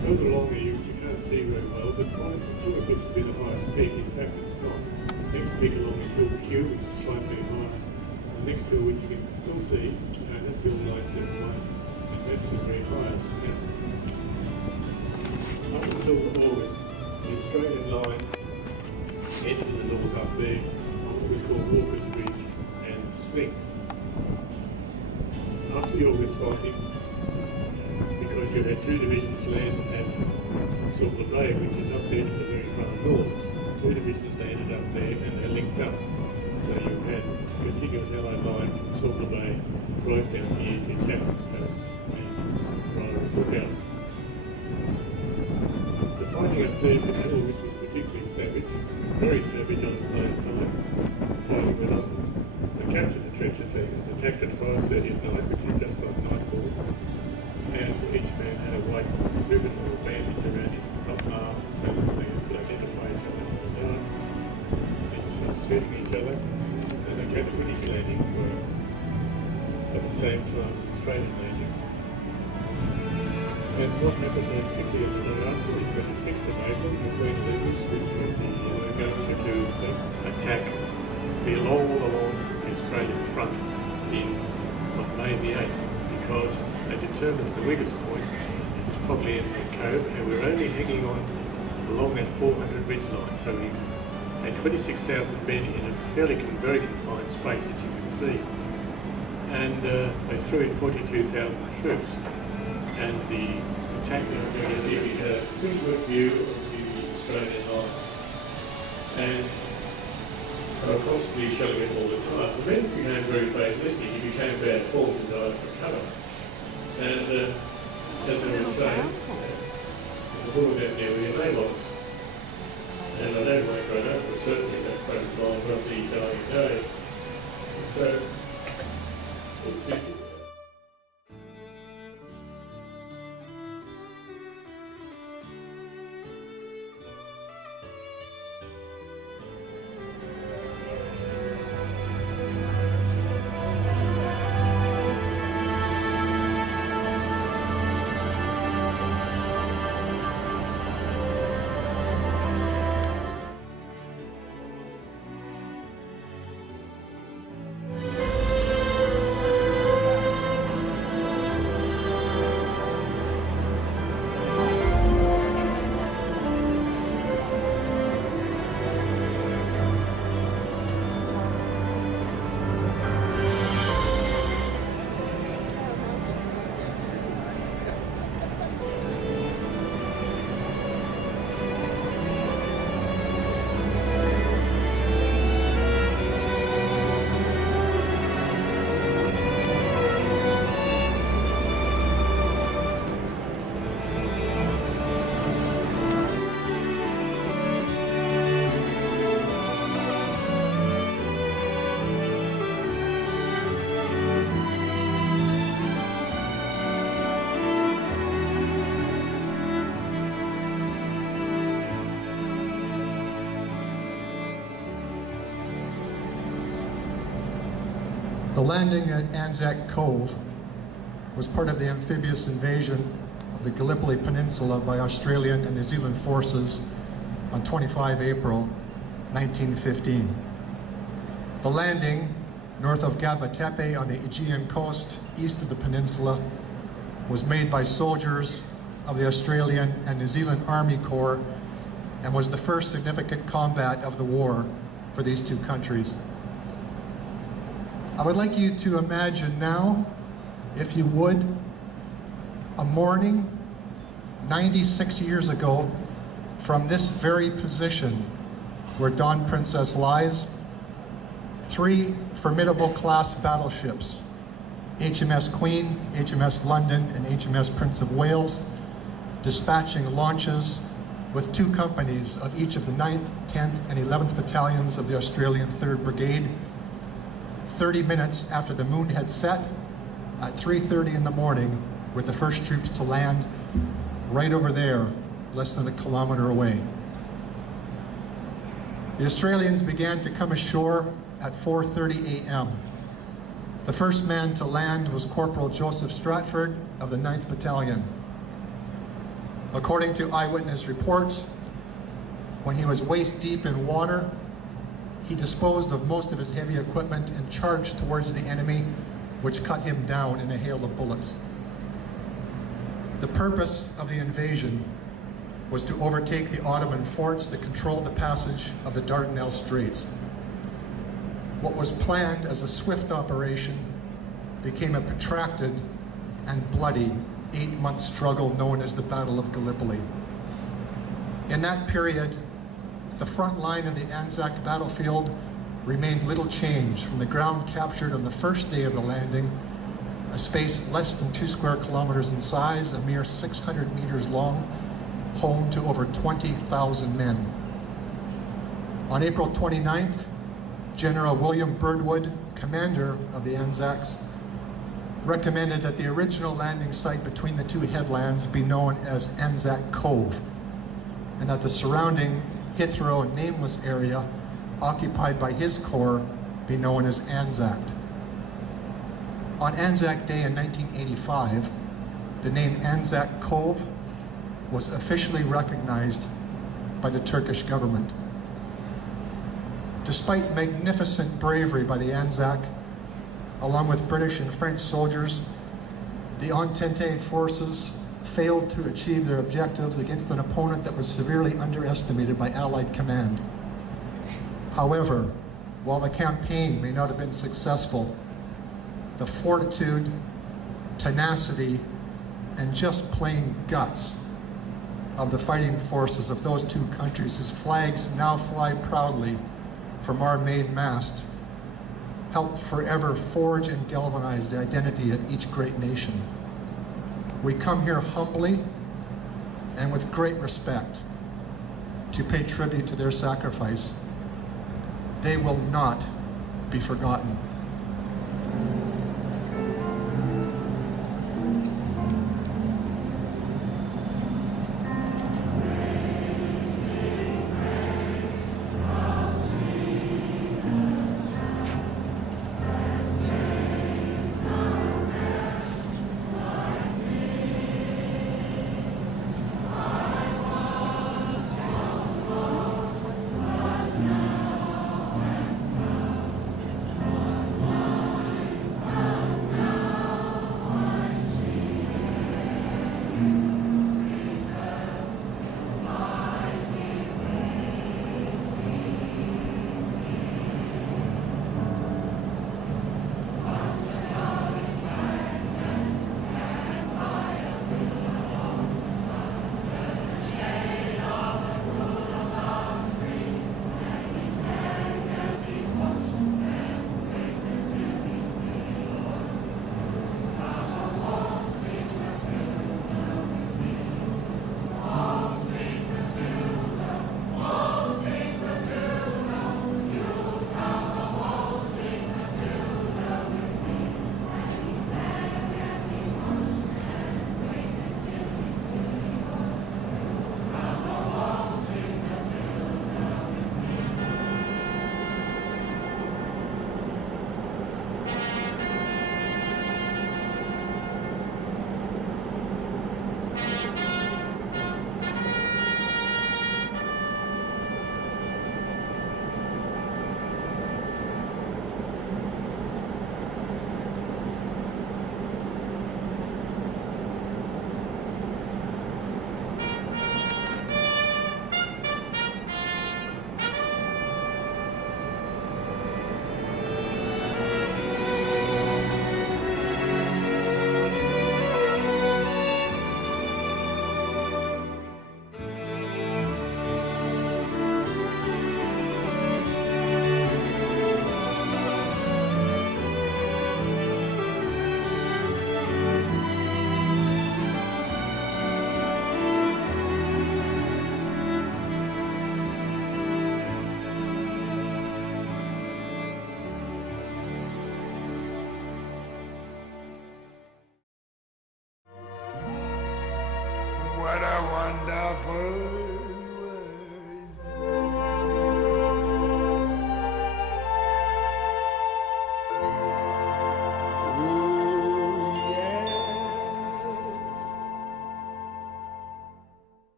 Further along here, which you can't see very well, but sort of looks to be the highest peak. In fact, it's not. Next peak along is Hill Q, which is slightly higher. The next hill, which you can still see, that's Hill 971, and that's the very highest. Now, up until August, the Australian line ended in the north up there on what was called Walker's Ridge and Sphinx. After the August fighting, because you had two divisions land at Silver Bay, which is up there to the very far north. Two divisions landed up there and they linked up. So you had a continuous Allied line from Silver Bay right down here to Jackson Coast and Royal Footout. The fighting up there for August was particularly savage, very savage on the plain time. Fighting went on. They captured the trenches, so it was attacked at 5:30 at night, which is just on nightfall. And each man had a white ribbon or a bandage around his top arm so that they could identify each other in the dark. They just started shooting each other, and the captured British landings were at the same time as Australian landings. And what happened was particularly on the day after the 26th of April, the Queen Elizabeth, which was the governor to attack all along the Australian front on May the 8th, because they determined the weakest point was probably Anzac Cove, and we were only hanging on along that 400 ridge line, so we had 26,000 men in a very confined space, as you can see. And they threw in 42,000 troops, and the attack we had a pretty good view of the Australian lines, and they were constantly shelling it all the time. The men became very fatalistic. He became bad form and died for cover. And as I was saying, there's a woman out there with an A-box. And I don't want to grow up, but certainly that profile of the Italian day. So, The landing at Anzac Cove was part of the amphibious invasion of the Gallipoli Peninsula by Australian and New Zealand forces on 25 April 1915. The landing north of Gabatepe on the Aegean coast, east of the peninsula, was made by soldiers of the Australian and New Zealand Army Corps and was the first significant combat of the war for these two countries. I would like you to imagine now, if you would, a morning 96 years ago from this very position where Dawn Princess lies, 3 formidable class battleships, HMS Queen, HMS London, and HMS Prince of Wales, dispatching launches with 2 companies of each of the 9th, 10th, and 11th battalions of the Australian 3rd Brigade. 30 minutes after the moon had set, at 3:30 in the morning, were the first troops to land right over there, less than a kilometer away. The Australians began to come ashore at 4:30 a.m. The first man to land was Corporal Joseph Stratford of the 9th Battalion. According to eyewitness reports, when he was waist deep in water, he disposed of most of his heavy equipment and charged towards the enemy, which cut him down in a hail of bullets. The purpose of the invasion was to overtake the Ottoman forts that controlled the passage of the Dardanelles Straits. What was planned as a swift operation became a protracted and bloody 8-month struggle known as the Battle of Gallipoli. In that period, the front line of the Anzac battlefield remained little changed from the ground captured on the first day of the landing, a space less than 2 square kilometers in size, a mere 600 meters long, home to over 20,000 men. On April 29th, General William Birdwood, commander of the Anzacs, recommended that the original landing site between the two headlands be known as Anzac Cove, and that the surrounding Hithrow and Nameless area occupied by his corps be known as Anzac. On Anzac Day in 1985, the name Anzac Cove was officially recognized by the Turkish government. Despite magnificent bravery by the Anzac, along with British and French soldiers, the Entente forces failed to achieve their objectives against an opponent that was severely underestimated by Allied command. However, while the campaign may not have been successful, the fortitude, tenacity, and just plain guts of the fighting forces of those two countries, whose flags now fly proudly from our main mast, helped forever forge and galvanize the identity of each great nation. We come here humbly and with great respect to pay tribute to their sacrifice. They will not be forgotten.